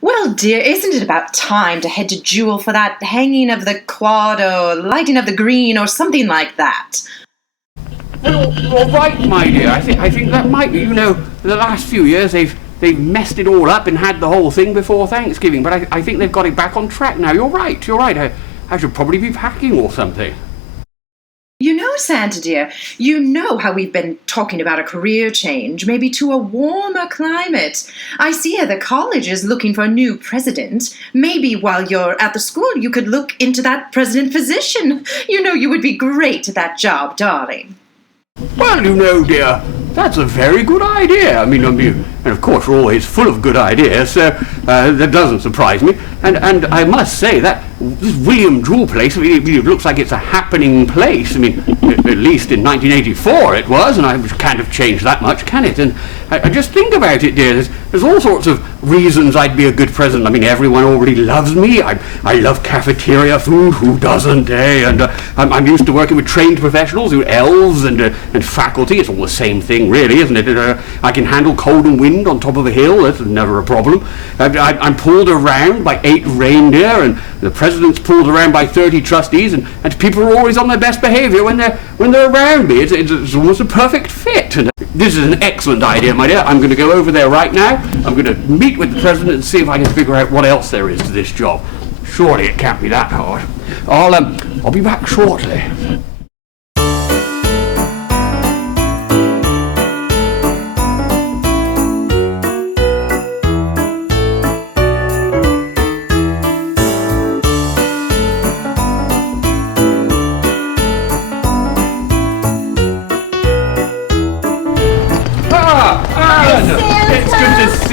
Well, dear, isn't it about time to head to Jewell for that hanging of the quad or lighting of the green or something like that? Well, all right, my dear. I think that might be. The last few years they've messed it all up and had the whole thing before Thanksgiving. But I think they've got it back on track now. You're right. I should probably be packing or something. You know, Santa dear, you know how we've been talking about a career change, maybe to a warmer climate. I see here the college is looking for a new president. Maybe while you're at the school you could look into that president position. You know you would be great at that job, darling. Well, dear, that's a very good idea. And of course we're always full of good ideas, so that doesn't surprise me. And I must say that this William Jewell place, it looks like it's a happening place. At least in 1984 it was, and I can't have changed that much, can it? And I just think about it, dear. There's all sorts of reasons I'd be a good president. Everyone already loves me. I love cafeteria food. Who doesn't, eh? And I'm used to working with trained professionals, elves and faculty. It's all the same thing, really, isn't it? I can handle cold and wind on top of a hill. That's never a problem. I'm pulled around by 8 reindeer, and the president's pulled around by 30 trustees, and people are always on their best behavior when they're around me. It's almost a perfect fit. And this is an excellent idea, my dear. I'm going to go over there right now. I'm going to meet with the president and see if I can figure out what else there is to this job. Surely it can't be that hard. I'll be back shortly.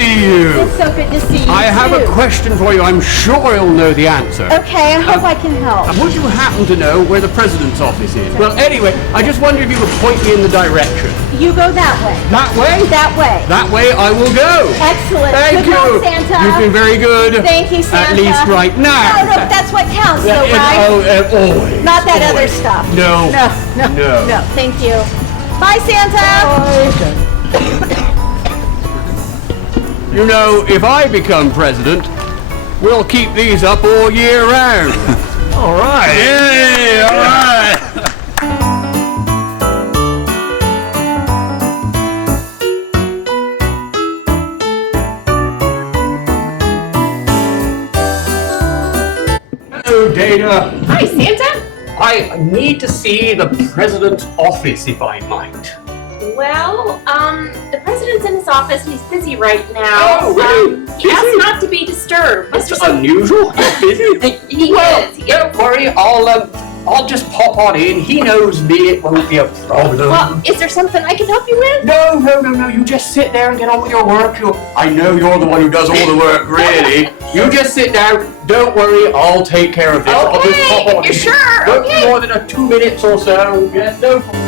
It's so good to see you. I have a question for you. I'm sure you'll know the answer. Okay, I hope I can help. Would you happen to know where the president's office is? Well, anyway, I just wondered if you could point me in the direction. You go that way. That way? That way. That way I will go. Excellent. Thank Good you. luck, Santa. You've been very good. Thank you, Santa. At least right now. No, that's what counts, though, right? Always. Not that always. other stuff. No. No. Thank you. Bye, Santa. Bye. If I become president, we'll keep these up all year round. All right. Yay, all right. Hello, Dana. Hi, Santa. I need to see the president's office, if I might. Well, the president's in his office and he's busy right now. Oh, really? He asked not to be disturbed. That's unusual. Busy. He is. Don't worry, I'll just pop on in. He knows me. It won't be a problem. Well, is there something I can help you with? No. You just sit there and get on with your work. I know you're the one who does all the work, really. You just sit down. Don't worry, I'll take care of this. Okay, I'll just pop on you're in. sure? Won't Okay. be more than 2 minutes or so. Yes, no problem.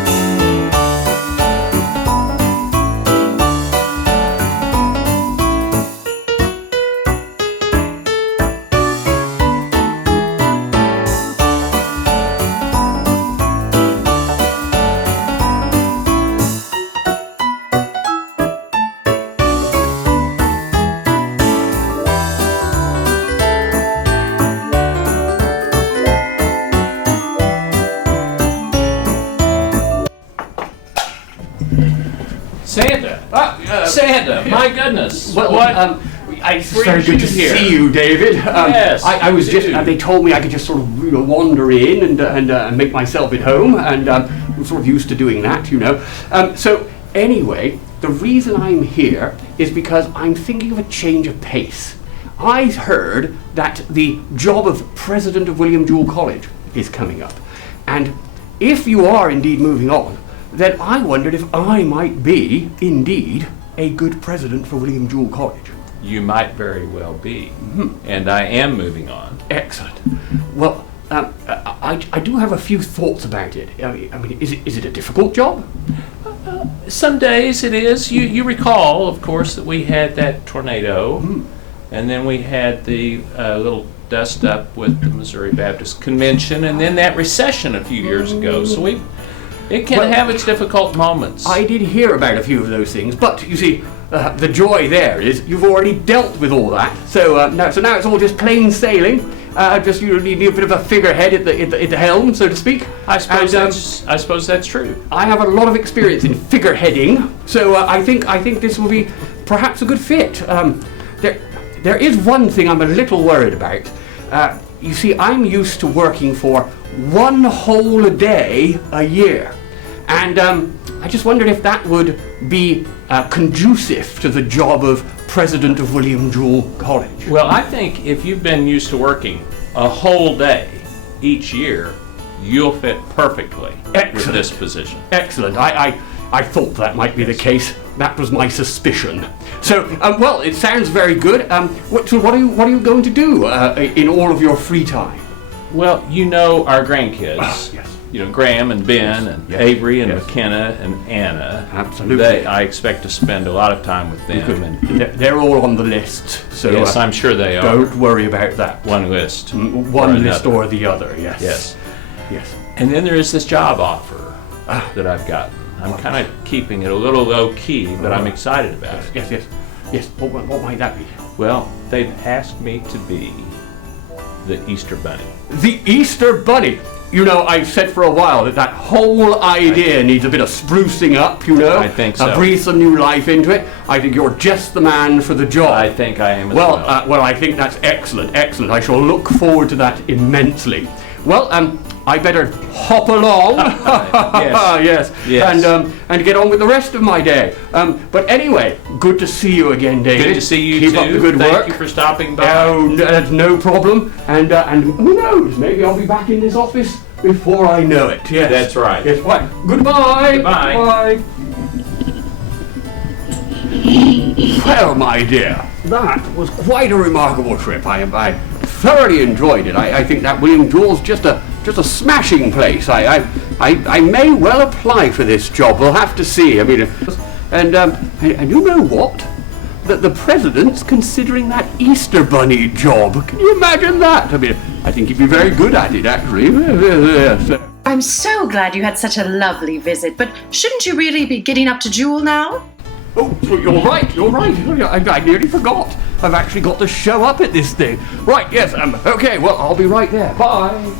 Santa, my goodness. It's very good to see you, David. Yes. I was just. They told me I could just sort of wander in and make myself at home, and I'm sort of used to doing that, So anyway, the reason I'm here is because I'm thinking of a change of pace. I heard that the job of president of William Jewell College is coming up, and if you are indeed moving on, then I wondered if I might be indeed a good president for William Jewell College. You might very well be. And I am moving on. Excellent. Well, I do have a few thoughts about it. Is it a difficult job? Some days it is. You recall, of course, that we had that tornado, and then we had the little dust up with the Missouri Baptist Convention, and then that recession a few years ago. So it can have its difficult moments. I did hear about a few of those things, but you see, the joy there is you've already dealt with all that. So now it's all just plain sailing. Just you need a bit of a figurehead at the helm, so to speak. I suppose that's true. I have a lot of experience in figureheading, so I think this will be perhaps a good fit. There is one thing I'm a little worried about. You see, I'm used to working for one whole day a year, and I just wondered if that would be conducive to the job of president of William Jewell College. Well, I think if you've been used to working a whole day each year, you'll fit perfectly with this position. Excellent. I thought that might be the case. That was my suspicion. So, well, it sounds very good. What are you going to do in all of your free time? Well, you know our grandkids. Yes. You know, Graham and Ben and Avery and McKenna and Anna. Absolutely. I expect to spend a lot of time with them. And They're all on the list. So yes, I'm sure they are. Don't worry about that. One list. One list or the other, yes. Yes. Yes. And then there is this job offer that I've gotten. I'm kind of keeping it a little low key, but I'm excited about it. Yes. What might that be? Well, they've asked me to be the Easter Bunny. The Easter Bunny! You know, I've said for a while that whole idea needs a bit of sprucing up, you know? I think so. Breathe some new life into it. I think you're just the man for the job. I think I am as well. Well, I think that's excellent. I shall look forward to that immensely. Well, I better hop along. Yes. And get on with the rest of my day. But anyway, good to see you again, David. Good to see you Keep too. up the good work. Thank you for stopping by. Oh, that's no problem. And who knows? Maybe I'll be back in this office before I know it. Yes. That's right. Yes. Right. Goodbye. Goodbye. Bye. Well, my dear, that was quite a remarkable trip. I thoroughly enjoyed it. I think that William Jewell's just a smashing place. I may well apply for this job. We'll have to see. I mean, and you know what? That the president's considering that Easter Bunny job. Can you imagine that? I mean, I think he'd be very good at it, actually. Yes. I'm so glad you had such a lovely visit, but shouldn't you really be getting up to Jewell now? Oh, you're right. I nearly forgot. I've actually got to show up at this thing. Right, yes, okay, well, I'll be right there. Bye.